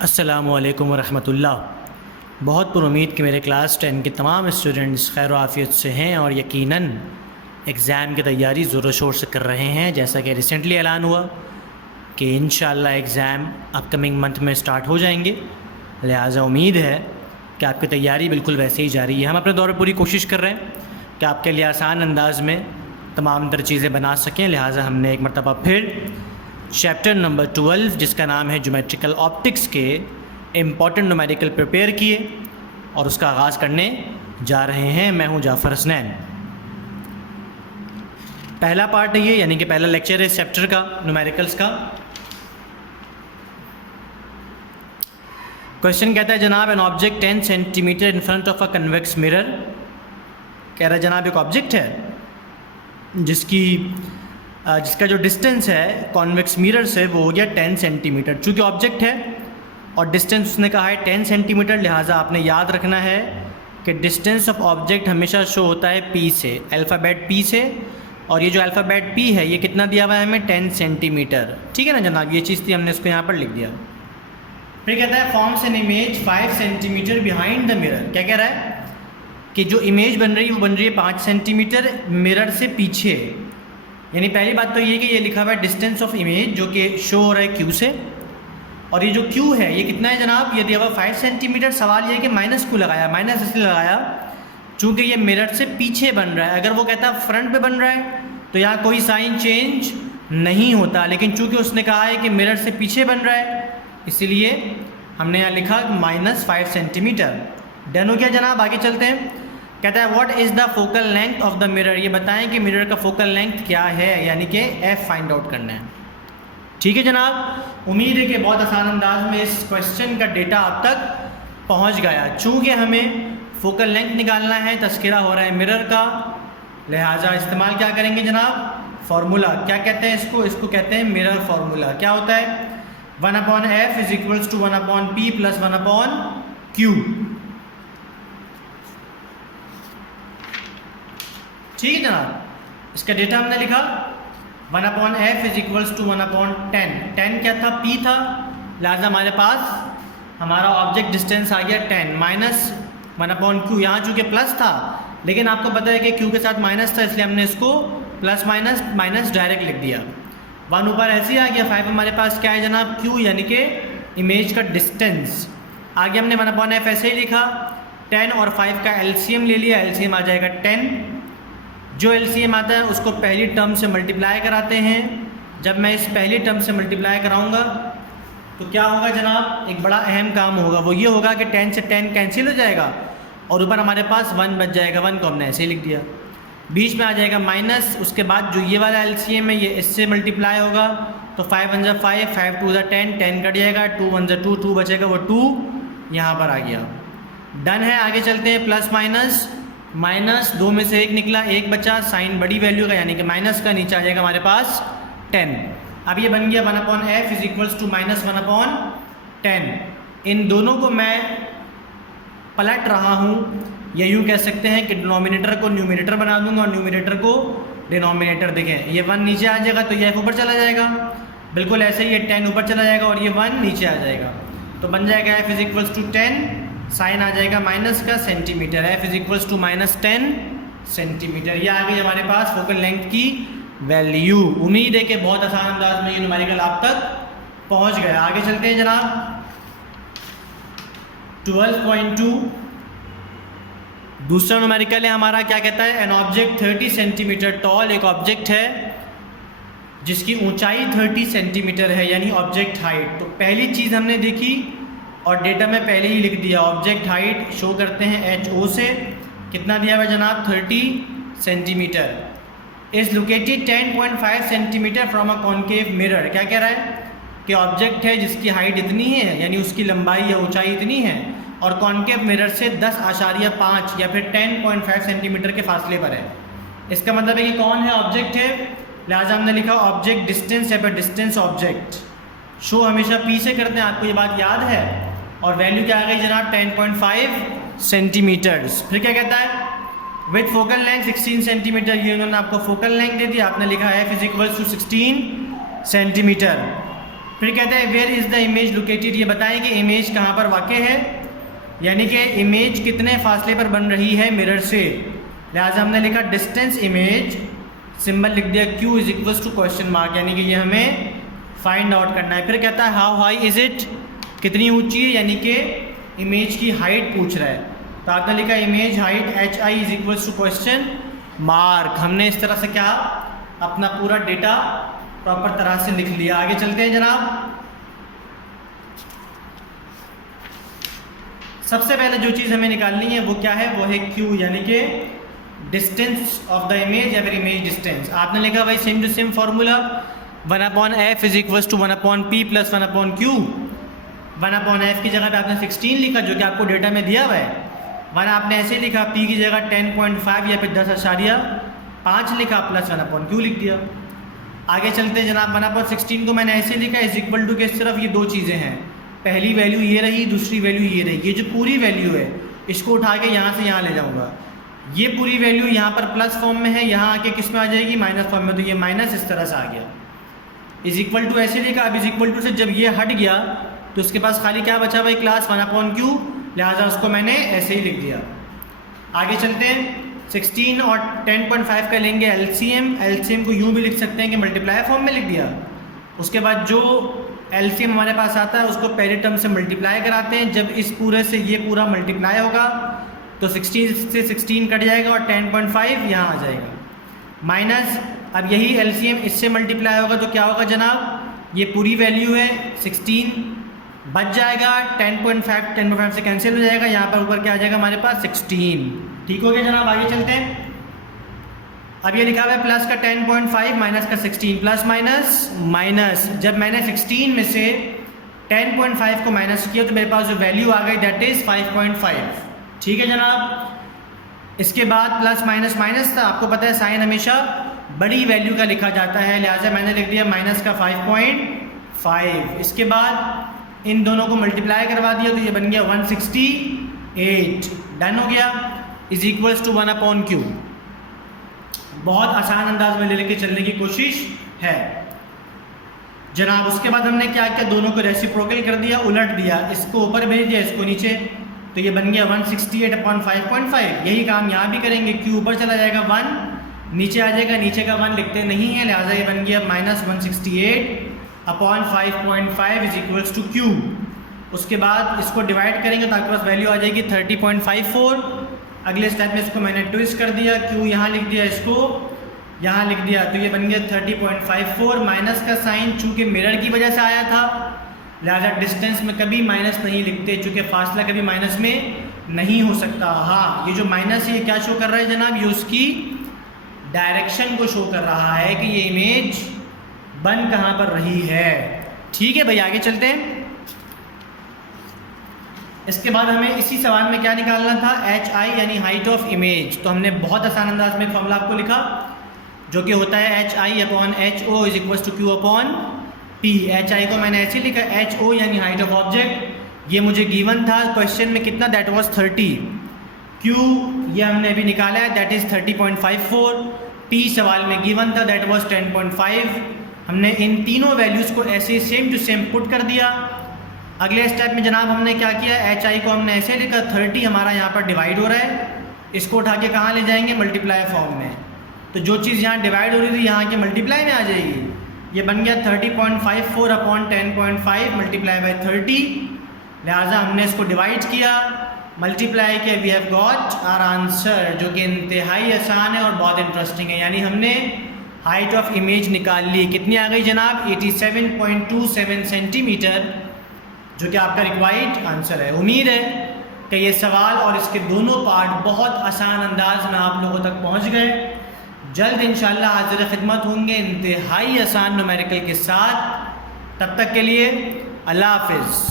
अस्सलामुअलैकुम वरहमतुल्लाह। बहुत पुरुमीद कि मेरे क्लास 10 के तमाम स्टूडेंट्स खैर आफ़ियत से हैं और यकीनन एग्ज़ाम की तैयारी ज़ोर शोर से कर रहे हैं। जैसा कि रिसेंटली ऐलान हुआ कि इंशाअल्लाह एग्ज़ाम अपकमिंग मंथ में स्टार्ट हो जाएंगे, लिहाजा उम्मीद है कि आपकी तैयारी बिल्कुल वैसे ही जारी है। हम अपने दौर पर पूरी कोशिश कर रहे हैं कि आपके लिए आसान अंदाज़ में तमाम तर चीज़ें बना सकें। लिहाजा हमने एक मरतबा फिर चैप्टर नंबर 12 जिसका नाम है ज्योमेट्रिकल ऑप्टिक्स के इम्पॉर्टेंट न्यूमेरिकल प्रिपेयर किए और उसका आगाज़ करने जा रहे हैं। मैं हूं जाफ़र हसनैन। पहला पार्ट है ये, यानी कि पहला लेक्चर है इस चैप्टर का न्यूमेरिकल्स का। क्वेश्चन कहता है जनाब an object 10 centimetre in front of a convex mirror. कह रहा है जनाब एक ऑब्जेक्ट है जिसका जो डिस्टेंस है कॉन्वेक्स मिरर से वो हो गया 10 सेंटीमीटर। चूँकि ऑब्जेक्ट है और डिस्टेंस उसने कहा है 10 सेंटीमीटर, लिहाजा आपने याद रखना है कि डिस्टेंस ऑफ ऑब्जेक्ट हमेशा शो होता है P से, अल्फ़ाबेट P से। और ये जो अल्फ़ाबेट P है ये कितना दिया हुआ है हमें 10 सेंटीमीटर। ठीक है ना जनाब, ये चीज़ थी, हमने इसको यहाँ पर लिख दिया। फिर कहता है forms an image 5 centimetre behind the mirror. क्या कह रहा है कि जो इमेज बन रही है वो बन रही है 5 सेंटीमीटर मिरर से पीछे। यानी पहली बात तो ये कि ये लिखा हुआ है डिस्टेंस ऑफ इमेज जो कि शो हो रहा है Q से, और ये जो Q है ये कितना है जनाब, ये दिया हुआ 5 सेंटीमीटर। सवाल ये है कि माइनस क्यों लगाया। माइनस इसलिए लगाया चूँकि ये मिरर से पीछे बन रहा है। अगर वो कहता है फ्रंट पे बन रहा है तो यहाँ कोई साइन चेंज नहीं होता, लेकिन चूँकि उसने कहा है कि मिरर से पीछे बन रहा है इसीलिए हमने यहाँ लिखा -5 सेंटीमीटर। डन हो गया जनाब, आगे चलते हैं। कहता है what is the focal length of the mirror. ये बताएं कि मिरर का फोकल लेंथ क्या है, यानी कि F फाइंड आउट करना है। ठीक है जनाब, उम्मीद है कि बहुत आसान अंदाज में इस क्वेश्चन का डेटा आप तक पहुंच गया। चूँकि हमें फोकल लेंथ निकालना है, तस्करा हो रहा है मिरर का, लिहाजा इस्तेमाल क्या करेंगे जनाब, फार्मूला। क्या कहते हैं इसको कहते हैं मिरर फार्मूला। क्या होता है 1/f is equals to 1/p plus 1/q। ठीक है जनाब, इसका डेटा हमने लिखा 1/f इज इक्वल्स टू 1/10। 10 क्या था, P था, लिहाजा हमारे पास हमारा ऑब्जेक्ट डिस्टेंस आ गया 10 माइनस 1/q। यहाँ चूँकि प्लस था लेकिन आपको पता है कि Q के साथ माइनस था, इसलिए हमने इसको प्लस माइनस माइनस डायरेक्ट लिख दिया। 1 ऊपर ऐसे ही आ गया। 5 हमारे पास क्या है जनाब, Q यानी कि इमेज का डिस्टेंस। आगे हमने 1/f ऐसे ही लिखा। 10 और 5 का LCM ले लिया, LCM आ जाएगा 10। जो LCM आता है उसको पहली टर्म से मल्टीप्लाई कराते हैं। जब मैं इस पहली टर्म से मल्टीप्लाई कराऊंगा तो क्या होगा जनाब, एक बड़ा अहम काम होगा, वो ये होगा कि 10 से 10 कैंसिल हो जाएगा और ऊपर हमारे पास 1 बच जाएगा। 1 को हमने ऐसे ही लिख दिया। बीच में आ जाएगा माइनस, उसके बाद जो ये वाला LCM है ये इससे मल्टीप्लाई होगा तो 5 1 5, 5 2 10, 10 कट जाएगा, 2 1 2, 2 बचेगा, वो 2 यहाँ पर आ गया। डन है, आगे चलते हैं। प्लस माइनस, माइनस 2 में से 1 निकला, 1 बचा, साइन बड़ी वैल्यू का यानी कि माइनस का, नीचे आ जाएगा हमारे पास 10। अब ये बन गया 1/f इज इक्वल्स टू -1/10। इन दोनों को मैं पलट रहा हूँ, या यूँ कह सकते हैं कि डिनोमिनेटर को न्यूमिनेटर बना दूंगा और न्यूमिनेटर को डिनोमिनेटर। देखें ये 1 नीचे आ जाएगा तो ये F ऊपर चला जाएगा, बिल्कुल ऐसे ही ये 10 ऊपर चला जाएगा और ये 1 नीचे आ जाएगा, तो बन जाएगा F is equals to 10, sign आ जाएगा माइनस का, centimetre. F is equals to -10 centimetre. ये आ गई हमारे पास फोकल लेंथ की वैल्यू। उम्मीद है कि बहुत आसान अंदाज में ये न्यूमेरिकल आप तक पहुंच गया। आगे चलते हैं जनाब। 12.2 दूसरा न्यूमेरिकल है हमारा। क्या कहता है एन ऑब्जेक्ट 30 सेंटीमीटर टॉल। एक ऑब्जेक्ट है जिसकी ऊंचाई 30 सेंटीमीटर है, यानी ऑब्जेक्ट हाइट। तो पहली चीज़ हमने देखी और डेटा में पहले ही लिख दिया, ऑब्जेक्ट हाइट शो करते हैं HO से। कितना दिया हुआ जनाब, 30 centimetre. Is located 10.5 centimetre from a concave mirror. क्या कह रहा है कि ऑब्जेक्ट है जिसकी हाइट इतनी है, यानी उसकी लंबाई या ऊंचाई इतनी है, और कॉन्केव मिरर से 10.5 या फिर 10.5 सेंटीमीटर के फासले पर है। इसका मतलब है कि कौन है, ऑब्जेक्ट है, लिहाजा हमने लिखा ऑब्जेक्ट डिस्टेंस है, पर डिस्टेंस ऑब्जेक्ट शो हमेशा P से करते हैं, आपको ये बात याद है। और वैल्यू क्या आ गई जनाब, 10.5 सेंटीमीटर्स। फिर क्या कहता है विथ फोकल लेंथ 16 सेंटीमीटर। ये उन्होंने आपको फोकल लेंथ दे दी, आपने लिखा F is equals to 16 centimetre. फिर कहते हैं where is the image located, ये बताएं कि इमेज कहाँ पर वाक़ है, यानी कि इमेज कितने फासले पर बन रही है मिरर से। लिहाजा हमने लिखा डिस्टेंस इमेज, सिंबल लिख दिया Q is equals to question mark, यानी कि ये हमें फाइंड आउट करना है। फिर कहता है हाउ हाई इज़ इट, कितनी ऊंची है, यानी कि इमेज की हाइट पूछ रहा है। तो आपने लिखा image height HI is equals to question mark. हमने इस तरह से क्या अपना पूरा डेटा प्रॉपर तरह से लिख लिया। आगे चलते हैं जनाब। सबसे पहले जो चीज़ हमें निकालनी है वो क्या है, वो है Q, यानी कि डिस्टेंस ऑफ द इमेज या फिर इमेज डिस्टेंस। आपने लिखा भाई same to same formula 1/f is equals to 1/p plus 1/q। 1/f की जगह पे आपने 16 लिखा जो कि आपको डेटा में दिया हुआ है। 1 आपने ऐसे लिखा, p की जगह 10.5 या फिर 10.5 लिखा प्लस 1/q लिख दिया। आगे चलते हैं जनाब। 1/16 को मैंने ऐसे लिखा इज इक्वल टू के सिर्फ ये दो चीज़ें हैं, पहली वैल्यू ये रही, दूसरी वैल्यू ये रही। ये जो पूरी वैल्यू है इसको उठा के यहाँ से यहाँ ले जाऊँगा। ये पूरी वैल्यू यहाँ पर प्लस फॉर्म में है, यहाँ आके किस में आ जाएगी, माइनस फॉर्म में। तो ये माइनस इस तरह से आ गया। इज इक्वल टू ऐसे लिखा। अब इज इक्वल टू से जब ये हट गया तो उसके पास खाली क्या बचा भाई, क्लास 1/q, लिहाजा उसको मैंने ऐसे ही लिख दिया। आगे चलते हैं। 16 और 10.5 का लेंगे एलसीएम। एलसीएम को यूँ भी लिख सकते हैं कि मल्टीप्लाई फॉर्म में लिख दिया। उसके बाद जो एलसीएम हमारे पास आता है उसको पहले टर्म से मल्टीप्लाई कराते हैं। जब इस पूरे से ये पूरा मल्टीप्लाई होगा तो 16 से 16 कट जाएगा और 10.5 यहाँ आ जाएगा माइनस। अब यही एलसीएम इससे मल्टीप्लाई होगा तो क्या होगा जनाब, ये पूरी वैल्यू है 16 बच जाएगा, 10.5 से कैंसिल हो जाएगा, यहाँ पर ऊपर क्या आ जाएगा हमारे पास 16। ठीक हो गया जनाब। आगे चलते हैं। अब ये लिखा हुआ है प्लस का 10.5 माइनस का 16, प्लस माइनस माइनस। जब मैंने 16 में से 10.5 को माइनस किया तो मेरे पास जो वैल्यू आ गई दैट इज़ 5.5। ठीक है जनाब। इसके बाद प्लस माइनस माइनस था, आपको पता है साइन हमेशा बड़ी वैल्यू का लिखा जाता है, लिहाजा मैंने लिख दिया माइनस का 5.5। इसके बाद इन दोनों को मल्टीप्लाई करवा दिया तो ये बन गया 168। डन हो गया। Is equals to 1/q। बहुत आसान अंदाज में ले लेके चलने की कोशिश है जनाब। उसके बाद हमने क्या किया, दोनों को रेसिप्रोकल कर दिया, उलट दिया, इसको ऊपर भेज दिया, इसको नीचे, तो ये बन गया 168/5.5। यही काम यहाँ भी करेंगे। q ऊपर चला जाएगा, 1 नीचे आ जाएगा, नीचे का 1 लिखते नहीं है, लिहाजा ये बन गया -168/5.5 इज इक्वल्स टू q। उसके बाद इसको डिवाइड करेंगे तो आपके पास वैल्यू आ जाएगी 30.54। अगले स्टेप में इसको मैंने ट्विस्ट कर दिया, q यहाँ लिख दिया, इसको यहाँ लिख दिया, तो ये बन गया 30.54। माइनस का साइन चूँकि मिरर की वजह से आया था, लिहाजा डिस्टेंस में कभी माइनस नहीं लिखते, चूँकि फासला कभी माइनस में नहीं हो सकता। हाँ, ये जो माइनस है ये क्या शो कर रहा है जनाब, ये उसकी डायरेक्शन को शो कर रहा है कि ये इमेज बन कहाँ पर रही है। ठीक है भाई, आगे चलते हैं। इसके बाद हमें इसी सवाल में क्या निकालना था, HI यानी हाइट ऑफ इमेज। तो हमने बहुत आसान अंदाज में फॉर्मूला आपको लिखा जो कि होता है HI/HO is equals to Q/P। HI को मैंने ऐसे लिखा, HO यानी हाइट ऑफ ऑब्जेक्ट, ये मुझे गिवन था क्वेश्चन में कितना, दैट वाज 30। Q ये हमने अभी निकाला है, दैट इज़ 30.54। P सवाल में गिवन था, दैट वाज 10.5। हमने इन तीनों वैल्यूज़ को ऐसे सेम टू सेम पुट कर दिया। अगले स्टेप में जनाब हमने क्या किया, HI को हमने ऐसे लिखा, 30 हमारा यहाँ पर डिवाइड हो रहा है, इसको उठा के कहाँ ले जाएंगे, मल्टीप्लाई फॉर्म में। तो जो चीज़ यहाँ डिवाइड हो रही थी यहाँ के मल्टीप्लाई में आ जाएगी। ये बन गया 30.54/10.5 मल्टीप्लाई बाई 30। लिहाजा हमने इसको डिवाइड किया, मल्टीप्लाई किया, we have got our answer, जो कि इंतहाई आसान है और बहुत इंटरेस्टिंग है। यानी हमने हाइट ऑफ इमेज निकाल ली। कितनी आ गई जनाब, 87.27 सेंटीमीटर, जो कि आपका रिक्वायर्ड आंसर है। उम्मीद है कि ये सवाल और इसके दोनों पार्ट बहुत आसान अंदाज में आप लोगों तक पहुंच गए। जल्द इंशाल्लाह हाजिर खिदमत होंगे इंतहाई आसान न्यूमेरिकल के साथ। तब तक के लिए अल्लाह हाफिज़।